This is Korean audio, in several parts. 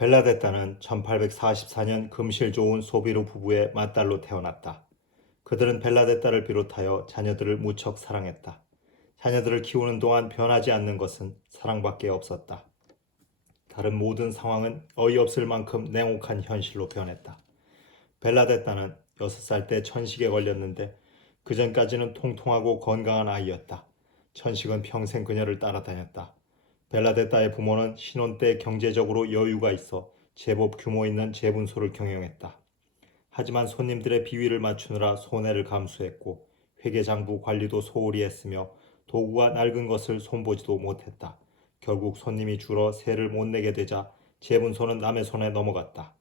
벨라데타는 1844년 금실 좋은 소비루 부부의 맏딸로 태어났다. 그들은 벨라데타를 비롯하여 자녀들을 무척 사랑했다. 자녀들을 키우는 동안 변하지 않는 것은 사랑밖에 없었다. 다른 모든 상황은 어이없을 만큼 냉혹한 현실로 변했다. 벨라데타는 6살 때 천식에 걸렸는데 그전까지는 통통하고 건강한 아이였다. 천식은 평생 그녀를 따라다녔다. 벨라데타의 부모는 신혼 때 경제적으로 여유가 있어 제법 규모 있는 재분소를 경영했다. 하지만 손님들의 비위를 맞추느라 손해를 감수했고 회계장부 관리도 소홀히 했으며 도구가 낡은 것을 손보지도 못했다. 결국 손님이 줄어 세를 못 내게 되자 재분소는 남의 손에 넘어갔다.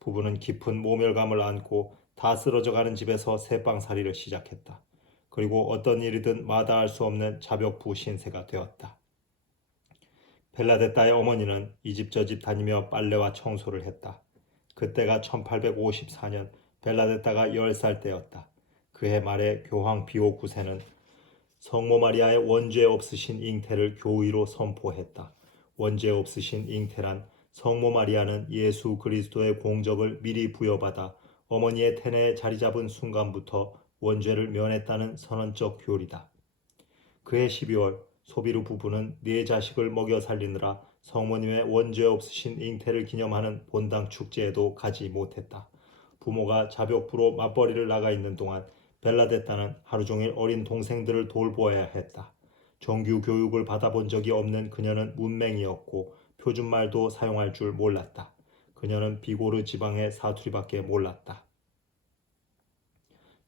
부부는 깊은 모멸감을 안고 다 쓰러져가는 집에서 새빵살이를 시작했다. 그리고 어떤 일이든 마다할 수 없는 자벽부 신세가 되었다. 벨라데타의 어머니는 이 집 저 집 다니며 빨래와 청소를 했다. 그때가 1854년 벨라데타가 10살 때였다. 그해 말에 교황 비오 9세는 성모 마리아의 원죄 없으신 잉태를 교의로 선포했다. 원죄 없으신 잉태란 성모 마리아는 예수 그리스도의 공적을 미리 부여받아 어머니의 태내에 자리 잡은 순간부터 원죄를 면했다는 선언적 교리다. 그해 12월 소비루 부부는 네 자식을 먹여 살리느라 성모님의 원죄 없으신 잉태를 기념하는 본당 축제에도 가지 못했다. 부모가 자벽부로 맞벌이를 나가 있는 동안 벨라데타는 하루 종일 어린 동생들을 돌보아야 했다. 정규 교육을 받아본 적이 없는 그녀는 문맹이었고 표준말도 사용할 줄 몰랐다. 그녀는 비고르 지방의 사투리밖에 몰랐다.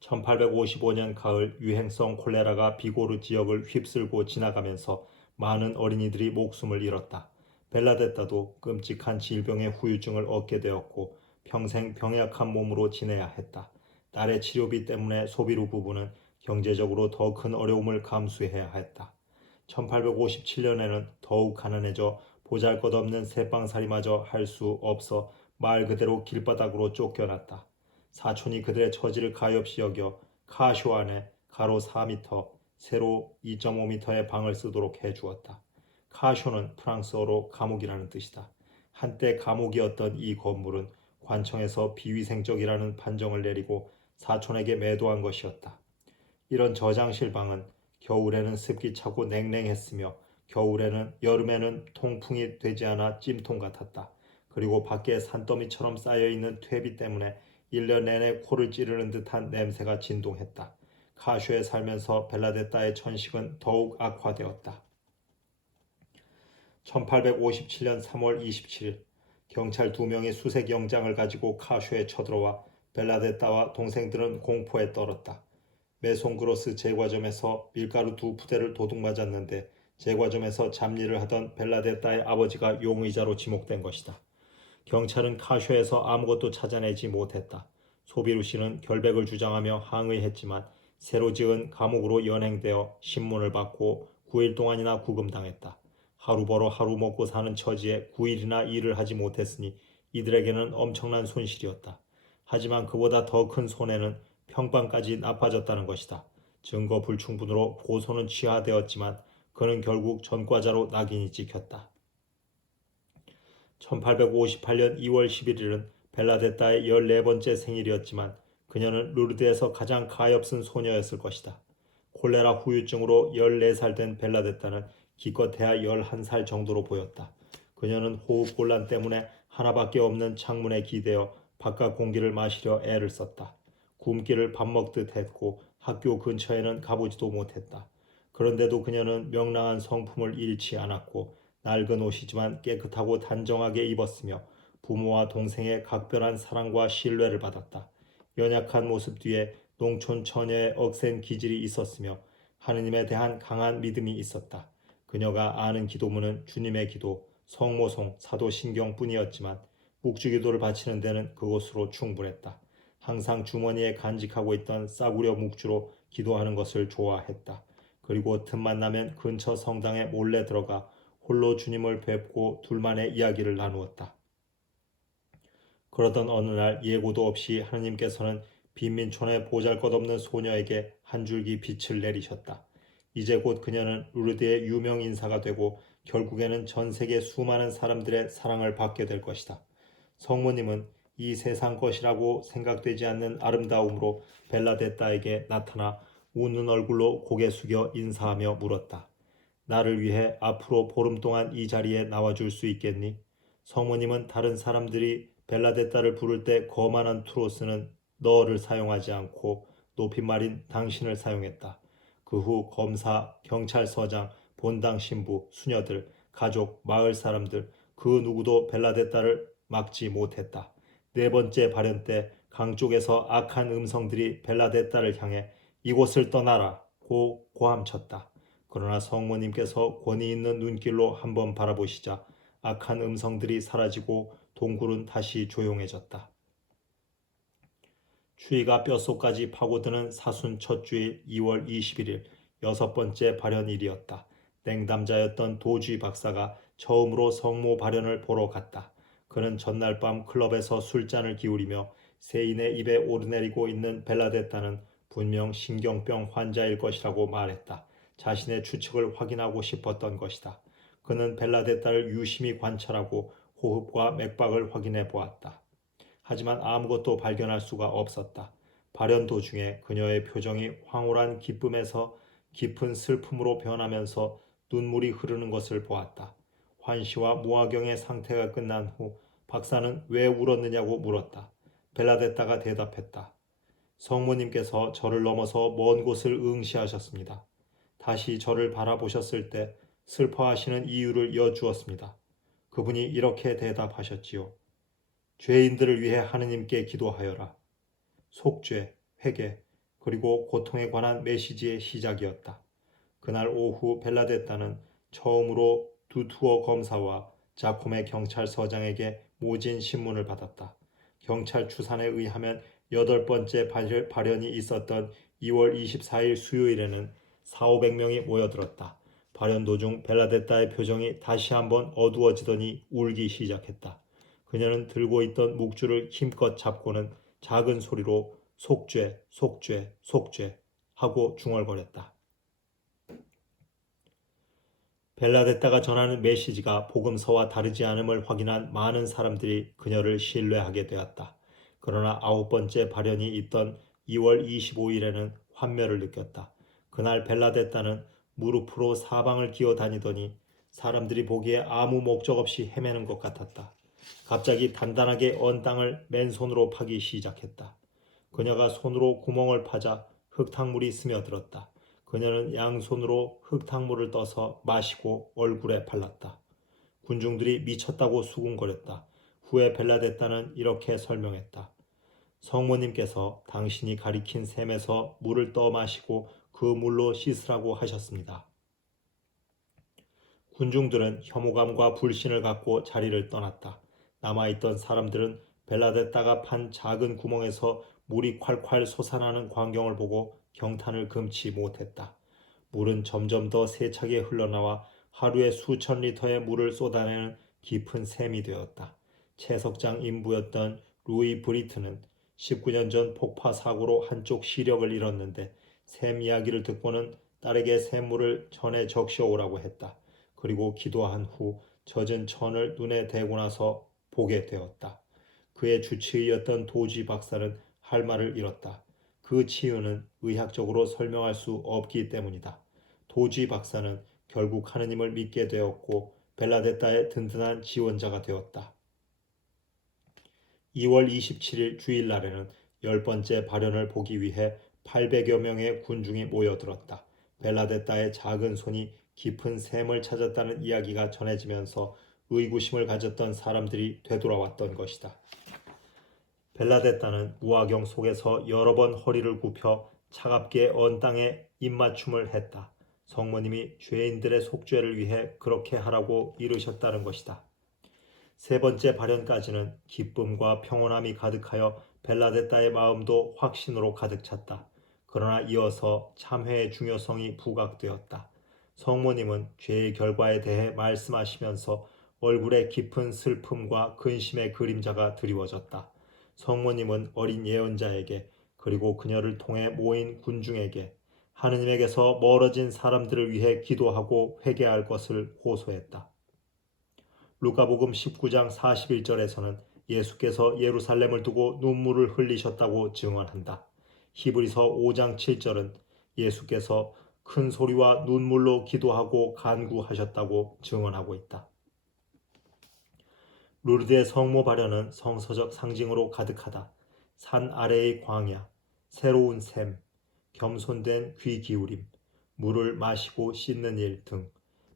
1855년 가을 유행성 콜레라가 비고르 지역을 휩쓸고 지나가면서 많은 어린이들이 목숨을 잃었다. 벨라데타도 끔찍한 질병의 후유증을 얻게 되었고 평생 병약한 몸으로 지내야 했다. 딸의 치료비 때문에 소비루 부부는 경제적으로 더 큰 어려움을 감수해야 했다. 1857년에는 더욱 가난해져 보잘것없는 새빵살이마저 할 수 없어 말 그대로 길바닥으로 쫓겨났다. 사촌이 그들의 처지를 가엾이 여겨 카쇼 안에 가로 4m, 세로 2.5m의 방을 쓰도록 해주었다. 카쇼는 프랑스어로 감옥이라는 뜻이다. 한때 감옥이었던 이 건물은 관청에서 비위생적이라는 판정을 내리고 사촌에게 매도한 것이었다. 이런 저장실 방은 겨울에는 습기 차고 냉랭했으며 여름에는 통풍이 되지 않아 찜통 같았다. 그리고 밖에 산더미처럼 쌓여있는 퇴비 때문에 1년 내내 코를 찌르는 듯한 냄새가 진동했다. 카쇼에 살면서 벨라데타의 천식은 더욱 악화되었다. 1857년 3월 27일 경찰 2명이 수색 영장을 가지고 카쇼에 쳐들어와 벨라데타와 동생들은 공포에 떨었다. 메송그로스 제과점에서 밀가루 2푸대를 도둑맞았는데 제과점에서 잡일을 하던 벨라데타의 아버지가 용의자로 지목된 것이다. 경찰은 카쇼에서 아무것도 찾아내지 못했다. 소비루 씨는 결백을 주장하며 항의했지만 새로 지은 감옥으로 연행되어 신문을 받고 9일 동안이나 구금당했다. 하루 벌어 하루 먹고 사는 처지에 9일이나 일을 하지 못했으니 이들에게는 엄청난 손실이었다. 하지만 그보다 더 큰 손해는 평방까지 나빠졌다는 것이다. 증거 불충분으로 고소는 취하되었지만 그는 결국 전과자로 낙인이 찍혔다. 1858년 2월 11일은 벨라데타의 14번째 생일이었지만 그녀는 루르드에서 가장 가엾은 소녀였을 것이다. 콜레라 후유증으로 14살 된 벨라데타는 기껏해야 11살 정도로 보였다. 그녀는 호흡곤란 때문에 하나밖에 없는 창문에 기대어 바깥 공기를 마시려 애를 썼다. 굶기를 밥 먹듯 했고 학교 근처에는 가보지도 못했다. 그런데도 그녀는 명랑한 성품을 잃지 않았고 낡은 옷이지만 깨끗하고 단정하게 입었으며 부모와 동생의 각별한 사랑과 신뢰를 받았다. 연약한 모습 뒤에 농촌 처녀의 억센 기질이 있었으며 하느님에 대한 강한 믿음이 있었다. 그녀가 아는 기도문은 주님의 기도, 성모송, 사도신경뿐이었지만 묵주기도를 바치는 데는 그것으로 충분했다. 항상 주머니에 간직하고 있던 싸구려 묵주로 기도하는 것을 좋아했다. 그리고 틈만 나면 근처 성당에 몰래 들어가 홀로 주님을 뵙고 둘만의 이야기를 나누었다. 그러던 어느 날 예고도 없이 하느님께서는 빈민촌의 보잘것없는 소녀에게 한 줄기 빛을 내리셨다. 이제 곧 그녀는 루르드의 유명 인사가 되고 결국에는 전 세계 수많은 사람들의 사랑을 받게 될 것이다. 성모님은 이 세상 것이라고 생각되지 않는 아름다움으로 벨라데따에게 나타나 웃는 얼굴로 고개 숙여 인사하며 물었다. 나를 위해 앞으로 보름 동안 이 자리에 나와줄 수 있겠니? 성모님은 다른 사람들이 벨라데따를 부를 때 거만한 투로스는 너를 사용하지 않고 높임말인 당신을 사용했다. 그 후 검사, 경찰서장, 본당 신부, 수녀들, 가족, 마을 사람들 그 누구도 벨라데따를 막지 못했다. 네 번째 발현 때 강 쪽에서 악한 음성들이 벨라데따를 향해 이곳을 떠나라 고 고함쳤다. 그러나 성모님께서 권위 있는 눈길로 한번 바라보시자 악한 음성들이 사라지고 동굴은 다시 조용해졌다. 추위가 뼛속까지 파고드는 사순 첫 주일 2월 21일 여섯 번째 발현일이었다. 냉담자였던 도주희 박사가 처음으로 성모 발현을 보러 갔다. 그는 전날 밤 클럽에서 술잔을 기울이며 세인의 입에 오르내리고 있는 벨라데따는 분명 신경병 환자일 것이라고 말했다. 자신의 추측을 확인하고 싶었던 것이다. 그는 벨라데따를 유심히 관찰하고 호흡과 맥박을 확인해 보았다. 하지만 아무것도 발견할 수가 없었다. 발현 도중에 그녀의 표정이 황홀한 기쁨에서 깊은 슬픔으로 변하면서 눈물이 흐르는 것을 보았다. 환시와 무화경의 상태가 끝난 후 박사는 왜 울었느냐고 물었다. 벨라데따가 대답했다. 성모님께서 저를 넘어서 먼 곳을 응시하셨습니다. 다시 저를 바라보셨을 때 슬퍼하시는 이유를 여주었습니다. 그분이 이렇게 대답하셨지요. 죄인들을 위해 하느님께 기도하여라. 속죄, 회개, 그리고 고통에 관한 메시지의 시작이었다. 그날 오후 벨라데따는 처음으로 두투어 검사와 자코메 경찰서장에게 모진 신문을 받았다. 경찰 추산에 의하면 여덟 번째 발현이 있었던 2월 24일 수요일에는 4,500명이 모여들었다. 발현 도중 벨라데따의 표정이 다시 한번 어두워지더니 울기 시작했다. 그녀는 들고 있던 묵주를 힘껏 잡고는 작은 소리로 속죄, 속죄, 속죄 하고 중얼거렸다. 벨라데따가 전하는 메시지가 복음서와 다르지 않음을 확인한 많은 사람들이 그녀를 신뢰하게 되었다. 그러나 아홉 번째 발현이 있던 2월 25일에는 환멸을 느꼈다. 그날 벨라데따는 무릎으로 사방을 기어 다니더니 사람들이 보기에 아무 목적 없이 헤매는 것 같았다. 갑자기 단단하게 언 땅을 맨손으로 파기 시작했다. 그녀가 손으로 구멍을 파자 흙탕물이 스며들었다. 그녀는 양손으로 흙탕물을 떠서 마시고 얼굴에 발랐다. 군중들이 미쳤다고 수군거렸다. 후에 벨라데따는 이렇게 설명했다. 성모님께서 당신이 가리킨 샘에서 물을 떠 마시고 그 물로 씻으라고 하셨습니다. 군중들은 혐오감과 불신을 갖고 자리를 떠났다. 남아있던 사람들은 벨라데따가 판 작은 구멍에서 물이 콸콸 솟아나는 광경을 보고 경탄을 금치 못했다. 물은 점점 더 세차게 흘러나와 하루에 수천 리터의 물을 쏟아내는 깊은 샘이 되었다. 채석장 인부였던 루이 브리트는 19년 전 폭파 사고로 한쪽 시력을 잃었는데 샘 이야기를 듣고는 딸에게 샘물을 전해 적셔오라고 했다. 그리고 기도한 후 젖은 천을 눈에 대고 나서 보게 되었다. 그의 주치의였던 도지 박사는 할 말을 잃었다. 그 치유는 의학적으로 설명할 수 없기 때문이다. 도지 박사는 결국 하느님을 믿게 되었고 벨라데따의 든든한 지원자가 되었다. 2월 27일 주일날에는 열 번째 발현을 보기 위해 800여 명의 군중이 모여들었다. 벨라데따의 작은 손이 깊은 샘을 찾았다는 이야기가 전해지면서 의구심을 가졌던 사람들이 되돌아왔던 것이다. 벨라데따는 무화경 속에서 여러 번 허리를 굽혀 차갑게 언 땅에 입맞춤을 했다. 성모님이 죄인들의 속죄를 위해 그렇게 하라고 이르셨다는 것이다. 세 번째 발현까지는 기쁨과 평온함이 가득하여 벨라데따의 마음도 확신으로 가득 찼다. 그러나 이어서 참회의 중요성이 부각되었다. 성모님은 죄의 결과에 대해 말씀하시면서 얼굴에 깊은 슬픔과 근심의 그림자가 드리워졌다. 성모님은 어린 예언자에게 그리고 그녀를 통해 모인 군중에게 하느님에게서 멀어진 사람들을 위해 기도하고 회개할 것을 호소했다. 루카복음 19장 41절에서는 예수께서 예루살렘을 두고 눈물을 흘리셨다고 증언한다. 히브리서 5장 7절은 예수께서 큰 소리와 눈물로 기도하고 간구하셨다고 증언하고 있다. 루르드의 성모 발현은 성서적 상징으로 가득하다. 산 아래의 광야, 새로운 샘, 겸손된 귀 기울임, 물을 마시고 씻는 일 등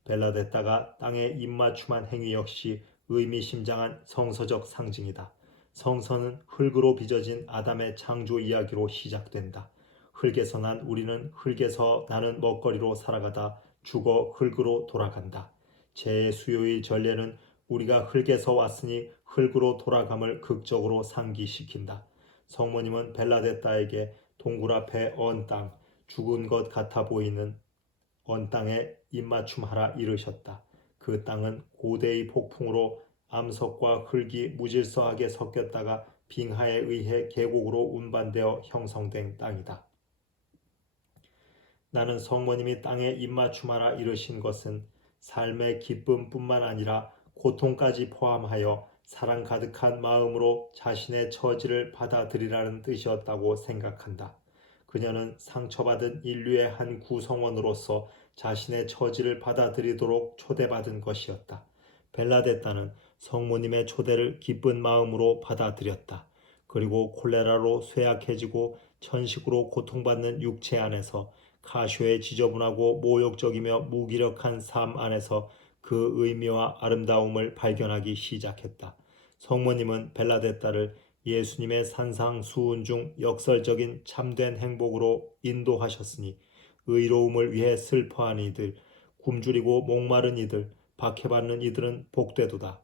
벨라데타가 땅에 입맞춤한 행위 역시 의미심장한 성서적 상징이다. 성서는 흙으로 빚어진 아담의 창조 이야기로 시작된다. 흙에서 난 우리는 흙에서 나는 먹거리로 살아가다 죽어 흙으로 돌아간다. 제 수요일 전례는 우리가 흙에서 왔으니 흙으로 돌아감을 극적으로 상기시킨다. 성모님은 벨라데타에게 동굴 앞에 언 땅, 죽은 것 같아 보이는 언 땅에 입맞춤하라 이르셨다. 그 땅은 고대의 폭풍으로 암석과 흙이 무질서하게 섞였다가 빙하에 의해 계곡으로 운반되어 형성된 땅이다. 나는 성모님이 땅에 입맞춤하라 이르신 것은 삶의 기쁨뿐만 아니라 고통까지 포함하여 사랑 가득한 마음으로 자신의 처지를 받아들이라는 뜻이었다고 생각한다. 그녀는 상처받은 인류의 한 구성원으로서 자신의 처지를 받아들이도록 초대받은 것이었다. 벨라데타는 성모님의 초대를 기쁜 마음으로 받아들였다. 그리고 콜레라로 쇠약해지고 천식으로 고통받는 육체 안에서 카쇼의 지저분하고 모욕적이며 무기력한 삶 안에서 그 의미와 아름다움을 발견하기 시작했다. 성모님은 벨라데타를 예수님의 산상수훈 중 역설적인 참된 행복으로 인도하셨으니 의로움을 위해 슬퍼하는 이들, 굶주리고 목마른 이들, 박해받는 이들은 복되도다.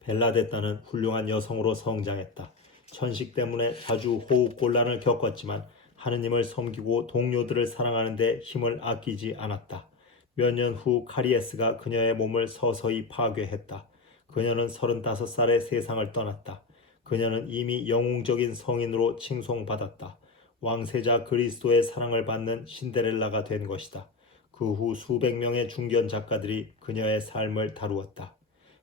벨라데타는 훌륭한 여성으로 성장했다. 천식 때문에 자주 호흡곤란을 겪었지만 하느님을 섬기고 동료들을 사랑하는 데 힘을 아끼지 않았다. 몇 년 후 카리에스가 그녀의 몸을 서서히 파괴했다. 그녀는 35살에 세상을 떠났다. 그녀는 이미 영웅적인 성인으로 칭송받았다. 왕세자 그리스도의 사랑을 받는 신데렐라가 된 것이다. 그 후 수백 명의 중견 작가들이 그녀의 삶을 다루었다.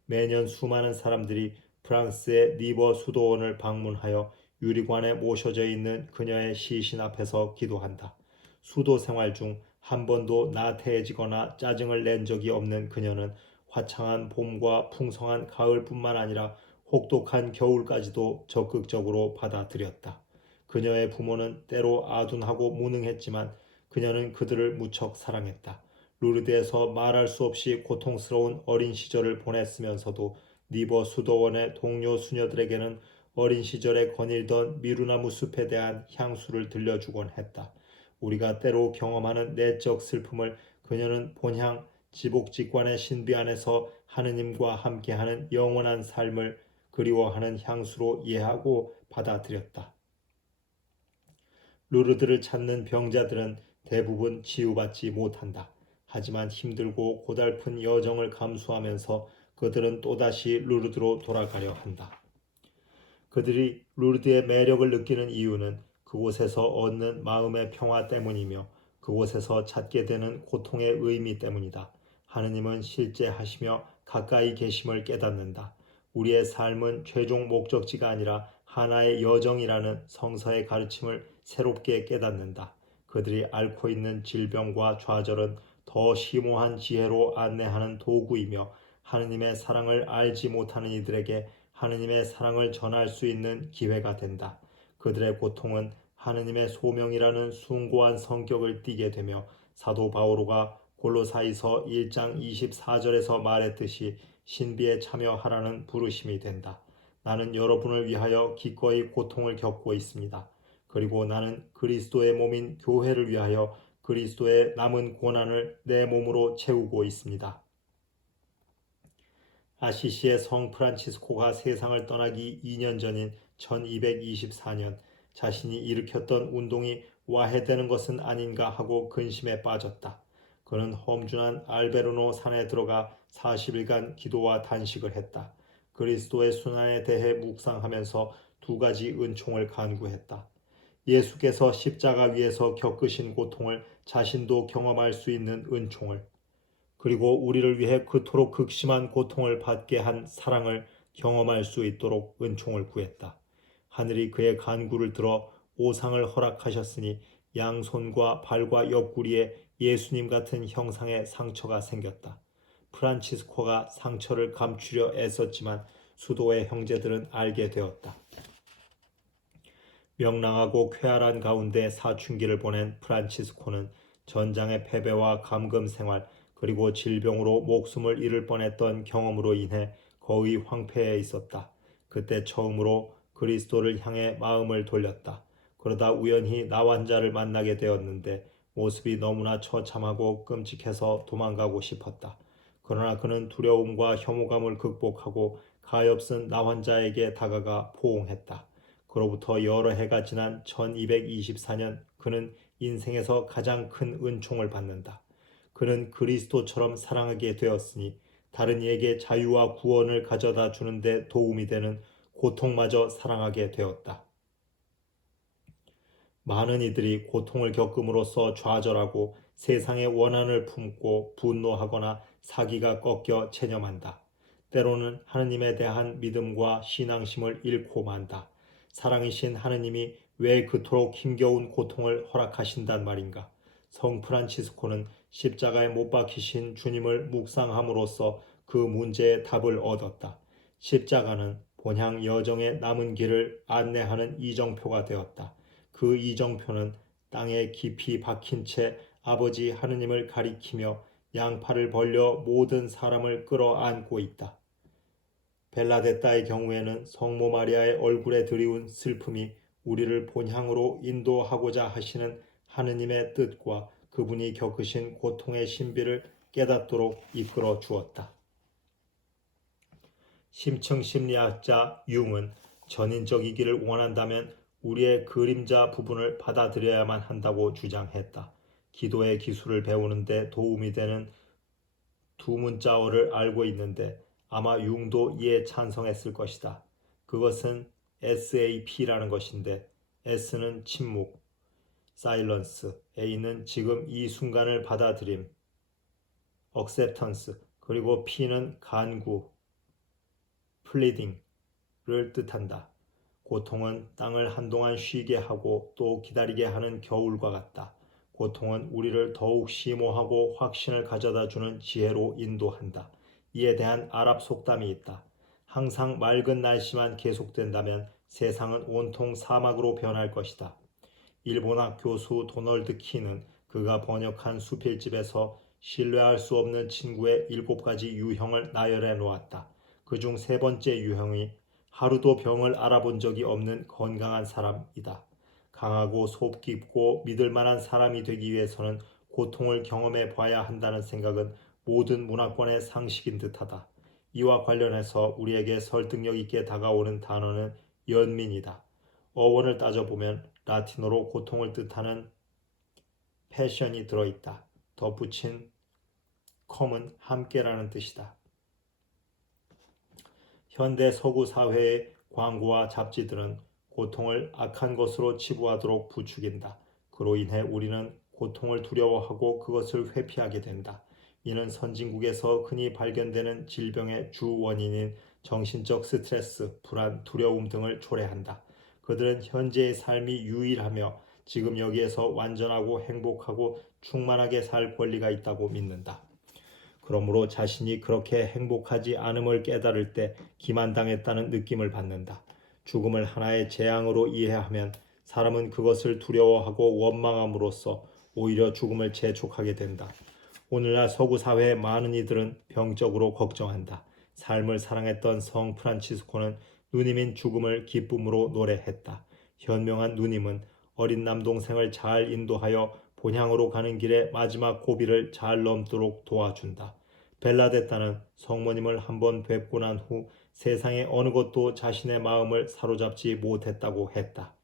매년 수많은 사람들이 프랑스의 니버 수도원을 방문하여 유리관에 모셔져 있는 그녀의 시신 앞에서 기도한다. 수도 생활 중 한 번도 나태해지거나 짜증을 낸 적이 없는 그녀는 화창한 봄과 풍성한 가을뿐만 아니라 혹독한 겨울까지도 적극적으로 받아들였다. 그녀의 부모는 때로 아둔하고 무능했지만 그녀는 그들을 무척 사랑했다. 루르드에서 말할 수 없이 고통스러운 어린 시절을 보냈으면서도 니버 수도원의 동료 수녀들에게는 어린 시절에 거닐던 미루나무 숲에 대한 향수를 들려주곤 했다. 우리가 때로 경험하는 내적 슬픔을 그녀는 본향 지복직관의 신비 안에서 하느님과 함께하는 영원한 삶을 그리워하는 향수로 이해하고 받아들였다. 루르드를 찾는 병자들은 대부분 치유받지 못한다. 하지만 힘들고 고달픈 여정을 감수하면서 그들은 또다시 루르드로 돌아가려 한다. 그들이 루르드의 매력을 느끼는 이유는 그곳에서 얻는 마음의 평화 때문이며 그곳에서 찾게 되는 고통의 의미 때문이다. 하느님은 실제 하시며 가까이 계심을 깨닫는다. 우리의 삶은 최종 목적지가 아니라 하나의 여정이라는 성서의 가르침을 새롭게 깨닫는다. 그들이 앓고 있는 질병과 좌절은 더 심오한 지혜로 안내하는 도구이며 하느님의 사랑을 알지 못하는 이들에게 하느님의 사랑을 전할 수 있는 기회가 된다. 그들의 고통은 하느님의 소명이라는 숭고한 성격을 띠게 되며 사도 바오로가 골로사이서 1장 24절에서 말했듯이 신비에 참여하라는 부르심이 된다. 나는 여러분을 위하여 기꺼이 고통을 겪고 있습니다. 그리고 나는 그리스도의 몸인 교회를 위하여 그리스도의 남은 고난을 내 몸으로 채우고 있습니다. 아시시의 성 프란치스코가 세상을 떠나기 2년 전인 1224년 자신이 일으켰던 운동이 와해되는 것은 아닌가 하고 근심에 빠졌다. 그는 험준한 알베르노 산에 들어가 40일간 기도와 단식을 했다. 그리스도의 순환에 대해 묵상하면서 두 가지 은총을 간구했다. 예수께서 십자가 위에서 겪으신 고통을 자신도 경험할 수 있는 은총을, 그리고 우리를 위해 그토록 극심한 고통을 받게 한 사랑을 경험할 수 있도록 은총을 구했다. 하늘이 그의 간구를 들어 오상을 허락하셨으니 양손과 발과 옆구리에 예수님 같은 형상의 상처가 생겼다. 프란치스코가 상처를 감추려 애썼지만 수도의 형제들은 알게 되었다. 명랑하고 쾌활한 가운데 사춘기를 보낸 프란치스코는 전장의 패배와 감금 생활 그리고 질병으로 목숨을 잃을 뻔했던 경험으로 인해 거의 황폐해 있었다. 그때 처음으로 그리스도를 향해 마음을 돌렸다. 그러다 우연히 나환자를 만나게 되었는데 모습이 너무나 처참하고 끔찍해서 도망가고 싶었다. 그러나 그는 두려움과 혐오감을 극복하고 가엾은 나환자에게 다가가 포옹했다. 그로부터 여러 해가 지난 1224년 그는 인생에서 가장 큰 은총을 받는다. 그는 그리스도처럼 사랑하게 되었으니 다른 이에게 자유와 구원을 가져다 주는데 도움이 되는 고통마저 사랑하게 되었다. 많은 이들이 고통을 겪음으로써 좌절하고 세상의 원한을 품고 분노하거나 사기가 꺾여 체념한다. 때로는 하느님에 대한 믿음과 신앙심을 잃고 만다. 사랑이신 하느님이 왜 그토록 힘겨운 고통을 허락하신단 말인가? 성 프란치스코는 십자가에 못 박히신 주님을 묵상함으로써 그 문제의 답을 얻었다. 십자가는 본향 여정의 남은 길을 안내하는 이정표가 되었다. 그 이정표는 땅에 깊이 박힌 채 아버지 하느님을 가리키며 양팔을 벌려 모든 사람을 끌어안고 있다. 벨라데타의 경우에는 성모 마리아의 얼굴에 드리운 슬픔이 우리를 본향으로 인도하고자 하시는 하느님의 뜻과 그분이 겪으신 고통의 신비를 깨닫도록 이끌어 주었다. 심층심리학자 융은 전인적이기를 원한다면 우리의 그림자 부분을 받아들여야만 한다고 주장했다. 기도의 기술을 배우는데 도움이 되는 두 문자어를 알고 있는데 아마 융도 이에 찬성했을 것이다. 그것은 SAP라는 것인데 S는 침묵, silence, A는 지금 이 순간을 받아들임, acceptance, 그리고 P는 간구, pleading를 뜻한다. 고통은 땅을 한동안 쉬게 하고 또 기다리게 하는 겨울과 같다. 고통은 우리를 더욱 심오하고 확신을 가져다 주는 지혜로 인도한다. 이에 대한 아랍 속담이 있다. 항상 맑은 날씨만 계속된다면 세상은 온통 사막으로 변할 것이다. 일본학 교수 도널드 키는 그가 번역한 수필집에서 신뢰할 수 없는 친구의 7가지 유형을 나열해 놓았다. 그중 3번째 유형이 하루도 병을 알아본 적이 없는 건강한 사람이다. 강하고 속 깊고 믿을 만한 사람이 되기 위해서는 고통을 경험해 봐야 한다는 생각은 모든 문화권의 상식인 듯하다. 이와 관련해서 우리에게 설득력 있게 다가오는 단어는 연민이다. 어원을 따져보면 라틴어로 고통을 뜻하는 패션이 들어있다. 덧붙인 com은 함께라는 뜻이다. 현대 서구 사회의 광고와 잡지들은 고통을 악한 것으로 치부하도록 부추긴다. 그로 인해 우리는 고통을 두려워하고 그것을 회피하게 된다. 이는 선진국에서 흔히 발견되는 질병의 주 원인인 정신적 스트레스, 불안, 두려움 등을 초래한다. 그들은 현재의 삶이 유일하며 지금 여기에서 완전하고 행복하고 충만하게 살 권리가 있다고 믿는다. 그러므로 자신이 그렇게 행복하지 않음을 깨달을 때 기만당했다는 느낌을 받는다. 죽음을 하나의 재앙으로 이해하면 사람은 그것을 두려워하고 원망함으로써 오히려 죽음을 재촉하게 된다. 오늘날 서구 사회의 많은 이들은 병적으로 걱정한다. 삶을 사랑했던 성 프란치스코는 누님인 죽음을 기쁨으로 노래했다. 현명한 누님은 어린 남동생을 잘 인도하여 본향으로 가는 길에 마지막 고비를 잘 넘도록 도와준다. 벨라데타는 성모님을 한번 뵙고 난 후 세상의 어느 것도 자신의 마음을 사로잡지 못했다고 했다.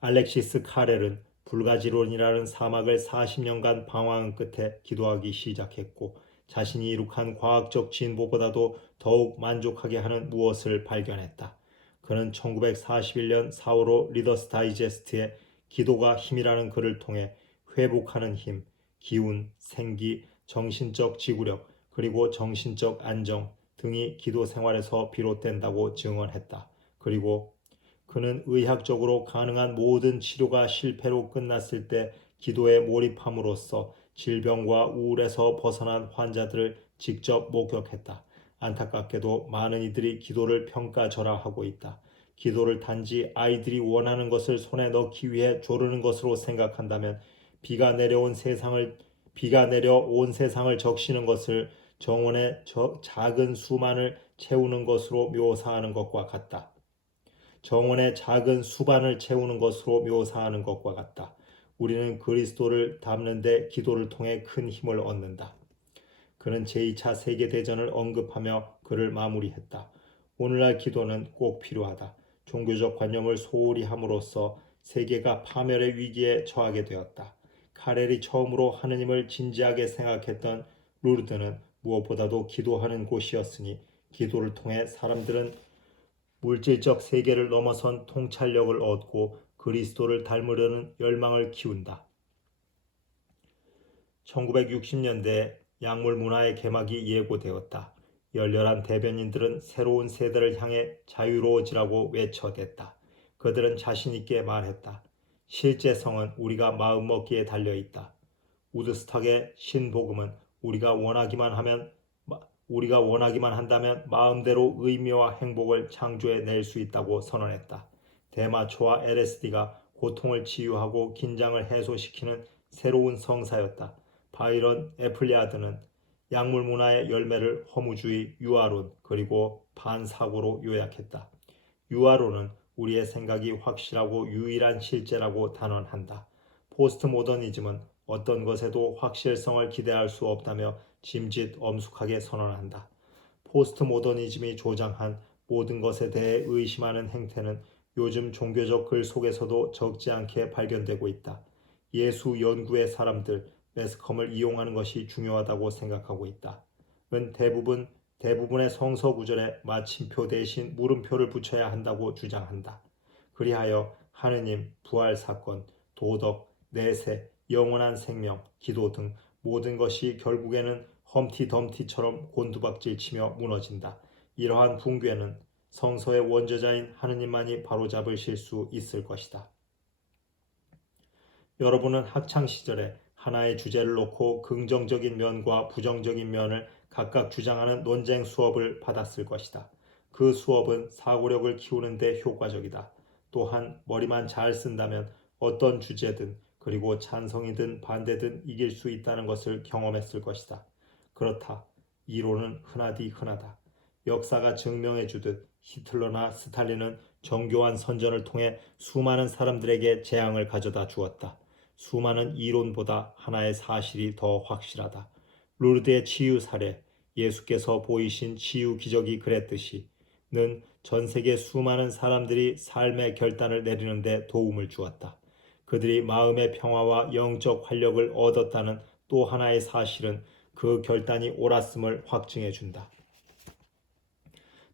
알렉시스 카렐은 불가지론이라는 사막을 40년간 방황한 끝에 기도하기 시작했고 자신이 이룩한 과학적 진보보다도 더욱 만족하게 하는 무엇을 발견했다. 그는 1941년 4월호 리더스 다이제스트에 기도가 힘이라는 글을 통해 회복하는 힘, 기운, 생기, 정신적 지구력, 그리고 정신적 안정 등이 기도 생활에서 비롯된다고 증언했다. 그리고 그는 의학적으로 가능한 모든 치료가 실패로 끝났을 때 기도에 몰입함으로써 질병과 우울에서 벗어난 환자들을 직접 목격했다. 안타깝게도 많은 이들이 기도를 평가절하하고 있다. 기도를 단지 아이들이 원하는 것을 손에 넣기 위해 조르는 것으로 생각한다면 비가 내려온 세상을 적시는 것을 정원의 작은 수만을 채우는 것으로 묘사하는 것과 같다. 정원의 작은 수반을 채우는 것으로 묘사하는 것과 같다. 우리는 그리스도를 담는 데 기도를 통해 큰 힘을 얻는다. 그는 제2차 세계대전을 언급하며 글을 마무리했다. 오늘날 기도는 꼭 필요하다. 종교적 관념을 소홀히 함으로써 세계가 파멸의 위기에 처하게 되었다. 카렐이 처음으로 하느님을 진지하게 생각했던 루르드는 무엇보다도 기도하는 곳이었으니 기도를 통해 사람들은 물질적 세계를 넘어선 통찰력을 얻고 그리스도를 닮으려는 열망을 키운다. 1960년대 약물 문화의 개막이 예고되었다. 열렬한 대변인들은 새로운 세대를 향해 자유로워지라고 외쳐댔다. 그들은 자신있게 말했다. 실제성은 우리가 마음먹기에 달려있다. 우드스탁의 신복음은 우리가 원하기만 한다면 마음대로 의미와 행복을 창조해낼 수 있다고 선언했다. 대마초와 LSD가 고통을 치유하고 긴장을 해소시키는 새로운 성사였다. 바이런 애플리아드는 약물 문화의 열매를 허무주의, 유아론, 그리고 반사고로 요약했다. 유아론은 우리의 생각이 확실하고 유일한 실제라고 단언한다. 포스트 모더니즘은 어떤 것에도 확실성을 기대할 수 없다며 짐짓 엄숙하게 선언한다. 포스트 모더니즘이 조장한 모든 것에 대해 의심하는 행태는 요즘 종교적 글 속에서도 적지 않게 발견되고 있다. 예수 연구의 사람들, 매스컴을 이용하는 것이 중요하다고 생각하고 있다. 은 대부분의 성서 구절에 마침표 대신 물음표를 붙여야 한다고 주장한다. 그리하여 하느님, 부활 사건, 도덕, 내세, 영원한 생명, 기도 등 모든 것이 결국에는 험티덤티처럼 곤두박질치며 무너진다. 이러한 붕괴는 성서의 원저자인 하느님만이 바로잡으실 수 있을 것이다. 여러분은 학창시절에 하나의 주제를 놓고 긍정적인 면과 부정적인 면을 각각 주장하는 논쟁 수업을 받았을 것이다. 그 수업은 사고력을 키우는 데 효과적이다. 또한 머리만 잘 쓴다면 어떤 주제든 그리고 찬성이든 반대든 이길 수 있다는 것을 경험했을 것이다. 그렇다. 이론은 흔하디 흔하다. 역사가 증명해 주듯 히틀러나 스탈린은 정교한 선전을 통해 수많은 사람들에게 재앙을 가져다 주었다. 수많은 이론보다 하나의 사실이 더 확실하다. 루르드의 치유 사례, 예수께서 보이신 치유 기적이 그랬듯이 는 전 세계 수많은 사람들이 삶의 결단을 내리는 데 도움을 주었다. 그들이 마음의 평화와 영적 활력을 얻었다는 또 하나의 사실은 그 결단이 옳았음을 확증해 준다.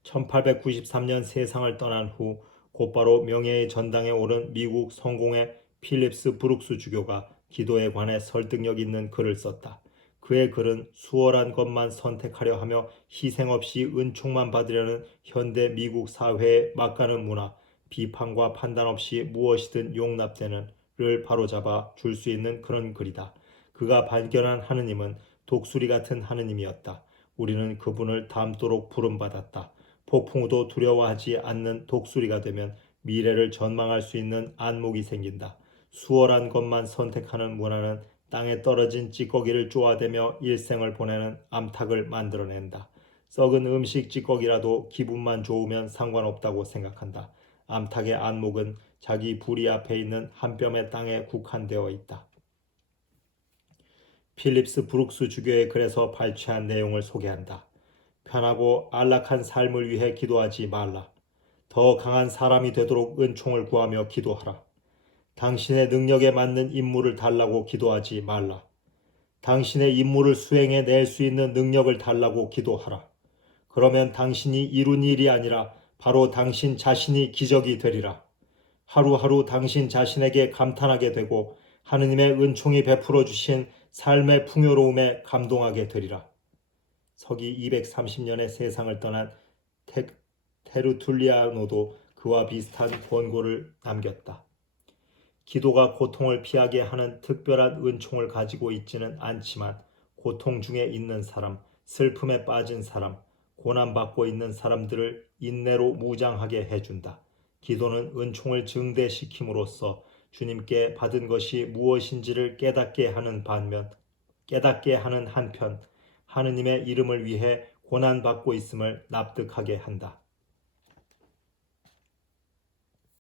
1893년 세상을 떠난 후 곧바로 명예의 전당에 오른 미국 성공의 필립스 브룩스 주교가 기도에 관해 설득력 있는 글을 썼다. 그의 글은 수월한 것만 선택하려 하며 희생 없이 은총만 받으려는 현대 미국 사회의 막가는 문화, 비판과 판단 없이 무엇이든 용납되는 를 바로잡아 줄 수 있는 그런 글이다. 그가 발견한 하느님은 독수리 같은 하느님이었다. 우리는 그분을 닮도록 부름받았다. 폭풍우도 두려워하지 않는 독수리가 되면 미래를 전망할 수 있는 안목이 생긴다. 수월한 것만 선택하는 문화는 땅에 떨어진 찌꺼기를 쪼아대며 일생을 보내는 암탉을 만들어낸다. 썩은 음식 찌꺼기라도 기분만 좋으면 상관없다고 생각한다. 암탉의 안목은 자기 부리 앞에 있는 한 뼘의 땅에 국한되어 있다. 필립스 브룩스 주교의 글에서 발췌한 내용을 소개한다. 편하고 안락한 삶을 위해 기도하지 말라. 더 강한 사람이 되도록 은총을 구하며 기도하라. 당신의 능력에 맞는 임무를 달라고 기도하지 말라. 당신의 임무를 수행해 낼 수 있는 능력을 달라고 기도하라. 그러면 당신이 이룬 일이 아니라 바로 당신 자신이 기적이 되리라. 하루하루 당신 자신에게 감탄하게 되고 하느님의 은총이 베풀어 주신 삶의 풍요로움에 감동하게 되리라. 서기 230년에 세상을 떠난 테르툴리아노도 그와 비슷한 권고를 남겼다. 기도가 고통을 피하게 하는 특별한 은총을 가지고 있지는 않지만 고통 중에 있는 사람, 슬픔에 빠진 사람, 고난받고 있는 사람들을 인내로 무장하게 해준다. 기도는 은총을 증대시킴으로써 주님께 받은 것이 무엇인지를 깨닫게 하는 한편 하느님의 이름을 위해 고난받고 있음을 납득하게 한다.